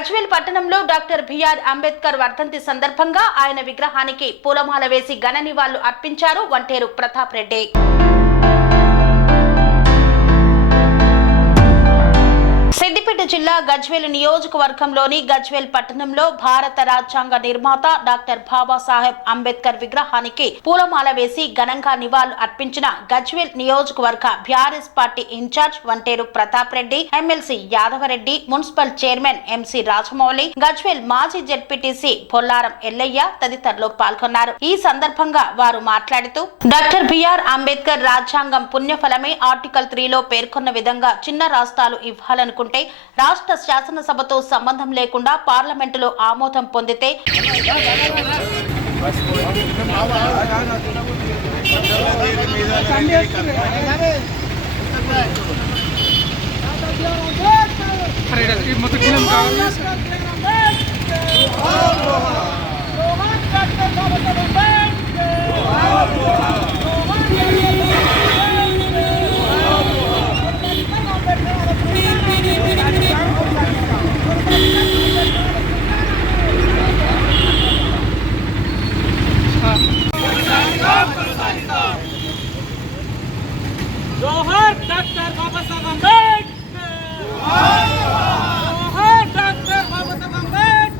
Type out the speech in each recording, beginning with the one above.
గజ్వేల్ పట్టణంలో doctor BR Ambedkar వర్ధంతి సందర్భంగా ఆయన విగ్రహానికి పూలమాల వేసి ఘన నివాళులు అర్పించారు వంటేరు ప్రతాప్ రెడ్డి. గజ్వేల్ నియోజకవర్గంలోని గజ్వేల్ పట్టణంలో భారత రాజ్యాంగ నిర్మాత డాక్టర్ బాబాసాహెబ్ అంబేద్కర్ విగ్రహానికి పూలమాల వేసి ఘనంగా నివాళులు అర్పించిన గజ్వేల్ నియోజకవర్గ BRS party incharge Vanteru Pratap Reddy MLC Yadava Reddy municipal chairman MC Rajamouli Gajwel మాజీ జెడ్పీటీసీ పొల్లారం ఎల్లయ్య తదితరులు పాల్గొన్నారు. ఈ సందర్భంగా వారు మాట్లాడుతూ డాక్టర్ బిఆర్ అంబేద్కర్ రాజ్యాంగం పుణ్యఫలమే ఆర్టికల్ త్రీలో పేర్కొన్న విధంగా చిన్న రాష్ట్రాలు ఇవ్వాలనుకుంటే రాష్ట్ర శాసనసభతో సంబంధం లేకుండా పార్లమెంటులో ఆమోదం పొందితే మొత్తం డాక్టర్ బాబాసాహెబ్ అంబేద్కర్. డాక్టర్ బాబాసాహెబ్ అంబేద్కర్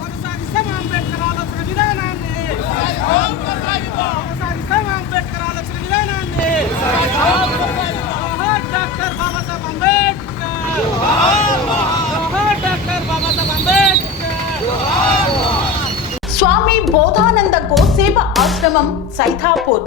కొనసాగిస్తాం అంబేద్కర్ ఆలోచన విధానాన్ని కొనసాగిస్తాం అంబేద్కర్ ఆలోచన విధానాన్ని డాక్టర్ బాబాసాహెబ్ అంబేద్కర్. డాక్టర్ బాబాసాహెబ్ అంబేద్కర్. స్వామి బోధానంద గోసేవ ఆశ్రమం సైథాపూర్